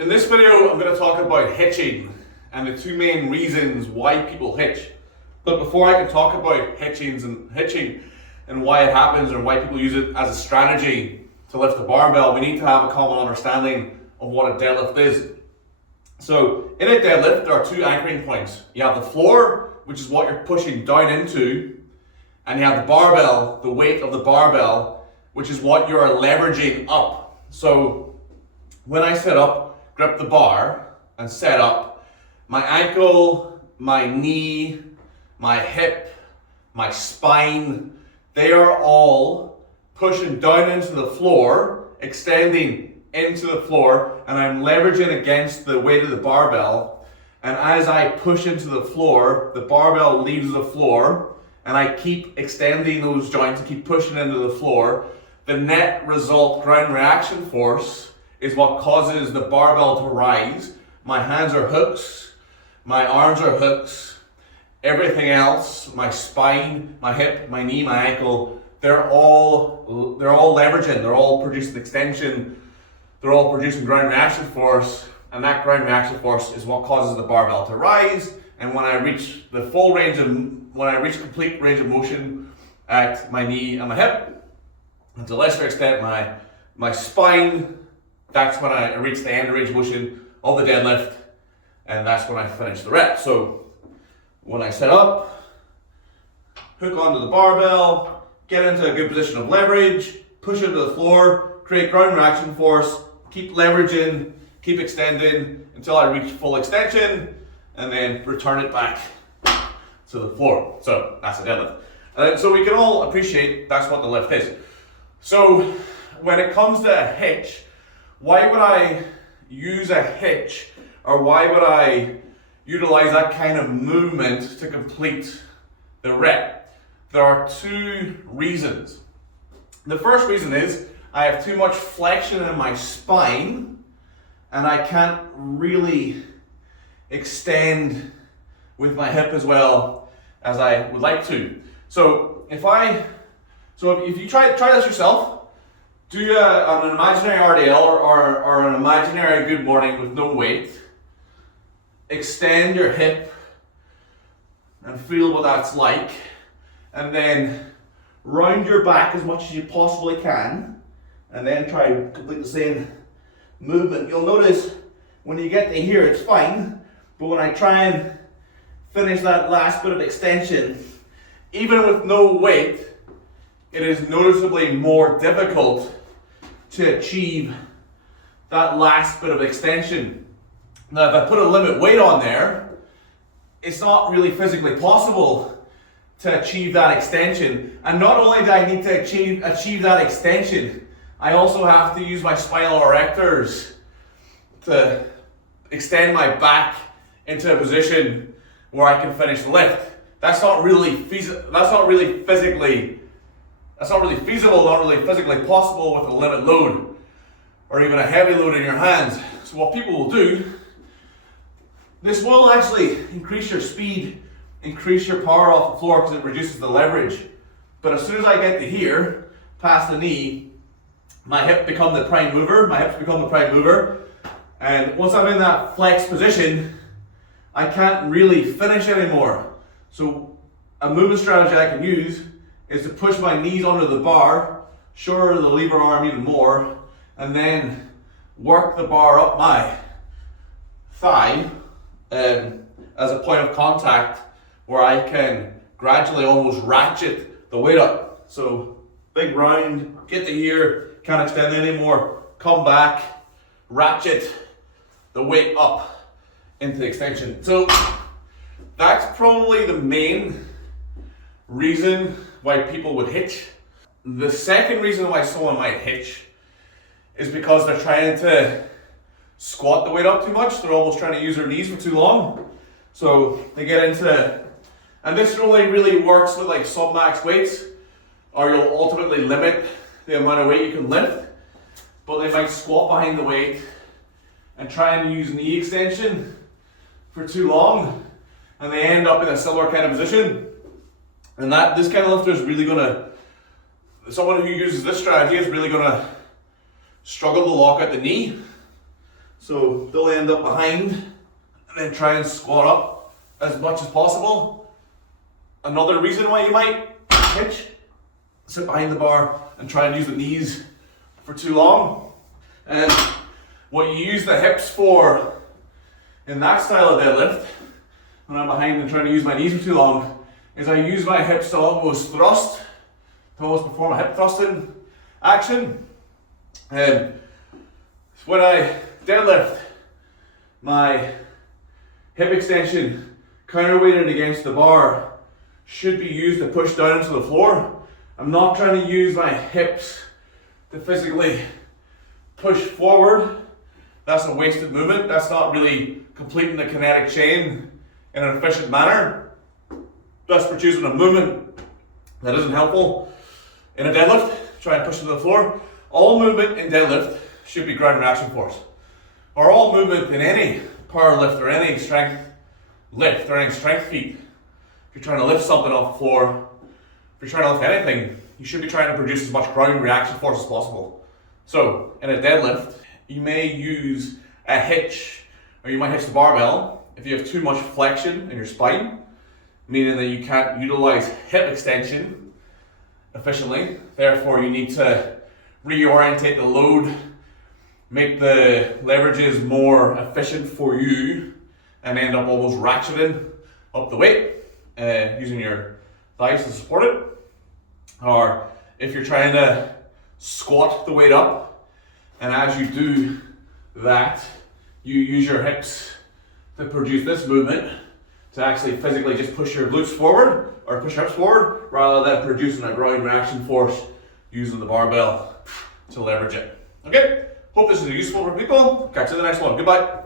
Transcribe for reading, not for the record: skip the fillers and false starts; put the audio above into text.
In this video, I'm going to talk about hitching and the two main reasons why people hitch. But before I can talk about hitching and why it happens or why people use it as a strategy to lift the barbell, we need to have a common understanding of what a deadlift is. So in a deadlift, there are two anchoring points. You have the floor, which is what you're pushing down into, and you have the barbell, the weight of the barbell, which is what you're leveraging up. So when I set up, grip the bar and set up, my ankle, my knee, my hip, my spine, they are all pushing down into the floor, extending into the floor, and I'm leveraging against the weight of the barbell. And as I push into the floor, the barbell leaves the floor, and I keep extending those joints and keep pushing into the floor. The net result ground reaction force is what causes the barbell to rise. My hands are hooks, my arms are hooks, everything else, my spine, my hip, my knee, my ankle, they're all leveraging, they're all producing extension, they're all producing ground reaction force, and that ground reaction force is what causes the barbell to rise. And when I reach complete range of motion at my knee and my hip, and to a lesser extent my spine, that's when I reach the end range of motion of the deadlift, and that's when I finish the rep. So when I set up, hook onto the barbell, get into a good position of leverage, push into the floor, create ground reaction force, keep leveraging, keep extending until I reach full extension, and then return it back to the floor. So that's a deadlift. And so we can all appreciate that's what the lift is. So when it comes to a hitch, why would I use a hitch, or why would I utilize that kind of movement to complete the rep? There are two reasons. The first reason is I have too much flexion in my spine and I can't really extend with my hip as well as I would like to. So if you try this yourself, do an imaginary RDL or an imaginary good morning with no weight. Extend your hip and feel what that's like. And then round your back as much as you possibly can. And then try to complete the same movement. You'll notice when you get to here it's fine. But when I try and finish that last bit of extension, even with no weight, it is noticeably more difficult to achieve that last bit of extension. Now, if I put a limit weight on there, it's not really physically possible to achieve that extension. And not only do I need to achieve that extension, I also have to use my spinal erectors to extend my back into a position where I can finish the lift. That's not really feasible, not really physically possible with a limit load or even a heavy load in your hands. So what people will do, this will actually increase your speed, increase your power off the floor because it reduces the leverage. But as soon as I get to here, past the knee, my hips become the prime mover. And once I'm in that flex position, I can't really finish anymore. So a movement strategy I can use is to push my knees under the bar, shorter the lever arm even more, and then work the bar up my thigh as a point of contact where I can gradually almost ratchet the weight up. So big round, get to here, can't extend anymore, come back, ratchet the weight up into the extension. So that's probably the main reason why people would hitch. The second reason why someone might hitch is because they're trying to squat the weight up too much. They're almost trying to use their knees for too long. So they get into, and this only really works with like sub-max weights, or you'll ultimately limit the amount of weight you can lift. But they might squat behind the weight and try and use knee extension for too long, and they end up in a similar kind of position. And this kind of lifter is really someone who uses this strategy is really gonna struggle to lock out the knee. So they'll end up behind and then try and squat up as much as possible. Another reason why you might hitch, sit behind the bar and try and use the knees for too long. And what you use the hips for in that style of deadlift, when I'm behind and trying to use my knees for too long, is I use my hips to almost thrust, to almost perform a hip thrusting action. And when I deadlift, my hip extension counterweighted against the bar should be used to push down into the floor. I'm not trying to use my hips to physically push forward. That's a wasted movement. That's not really completing the kinetic chain in an efficient manner. Thus producing a movement that isn't helpful in a deadlift. Try and push to the floor. All movement in deadlift should be ground reaction force. Or all movement in any power lift or any strength lift or any strength feat. If you're trying to lift something off the floor, if you're trying to lift anything, you should be trying to produce as much ground reaction force as possible. So in a deadlift, you may use a hitch, or you might hitch the barbell if you have too much flexion in your spine, meaning that you can't utilize hip extension efficiently. Therefore, you need to reorientate the load, make the leverages more efficient for you, and end up almost ratcheting up the weight using your thighs to support it. Or if you're trying to squat the weight up, and as you do that, you use your hips to produce this movement to actually physically just push your glutes forward or push your hips forward rather than producing a ground reaction force using the barbell to leverage it. Okay, hope this is useful for people. Catch you in the next one. Goodbye.